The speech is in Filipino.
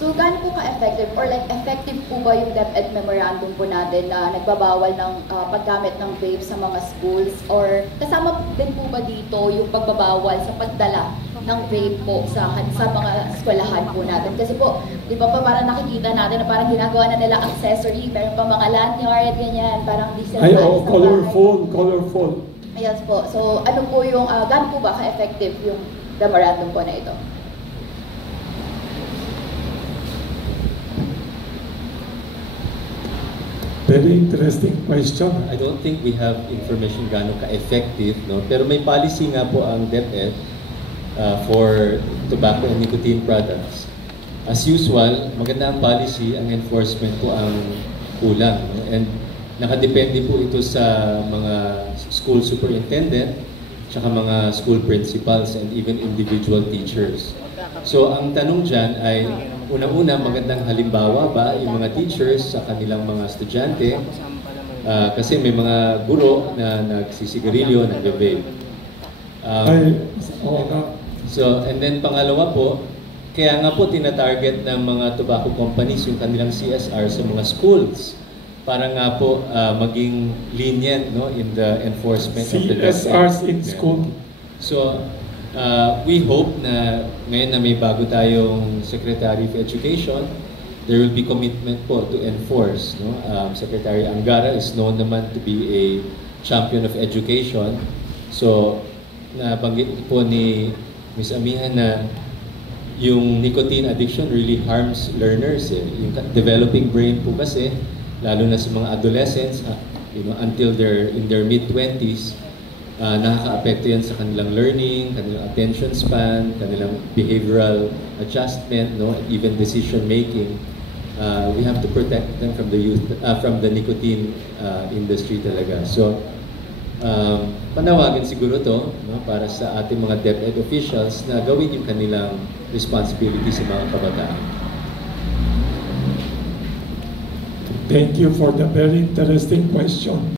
So, gaano po ka-effective or like effective po ba yung DepEd memorandum po natin na nagbabawal ng paggamit ng vape sa mga schools, or kasama din po ba dito yung pagbabawal sa pagdala ng vape po sa mga eskwelahan po natin? Kasi po, di ba pa parang nakikita natin na parang ginagawa na nila accessory, pero pa mga lanyard, ganyan, parang di sila colorful. Yes po. So, ano po yung, gaano po ba ka-effective yung memorandum po na ito? Very interesting question. I don't think we have information gaano ka-effective, no? Pero may policy nga po ang DepEd for tobacco and nicotine products. As usual, maganda ang policy, ang enforcement po ang kulang, no? And nakadepende po ito sa mga school superintendent, tsaka mga school principals and even individual teachers. So ang tanong dyan ay, unang-una, magandang halimbawa ba yung mga teachers sa kanilang mga estudyante? Kasi may mga guro na nagsisigarilyo, nagbe-vape. So, and then pangalawa po, kaya nga po tinatarget ng mga tobacco companies yung kanilang CSR sa mga schools para nga po maging lenient, no, in the enforcement of the CSRs in school. So, we hope na ngayon na may bago tayong Secretary of Education, there will be commitment po to enforce, no? Secretary Angara is known naman to be a champion of education. So, nabanggit po ni Ms. Amihan na yung nicotine addiction really harms learners. Yung developing brain po kasi, lalo na sa mga adolescents, until they're in their mid-20s, nakaka-apekto yan sa kanilang learning, kanilang attention span, kanilang behavioral adjustment, no, even decision making. We have to protect them from the youth, from the nicotine industry talaga. So, panawagan siguro to, no, para sa ating mga DepEd officials na gawin yung kanilang responsibility sa mga kabataan. Thank you for the very interesting question.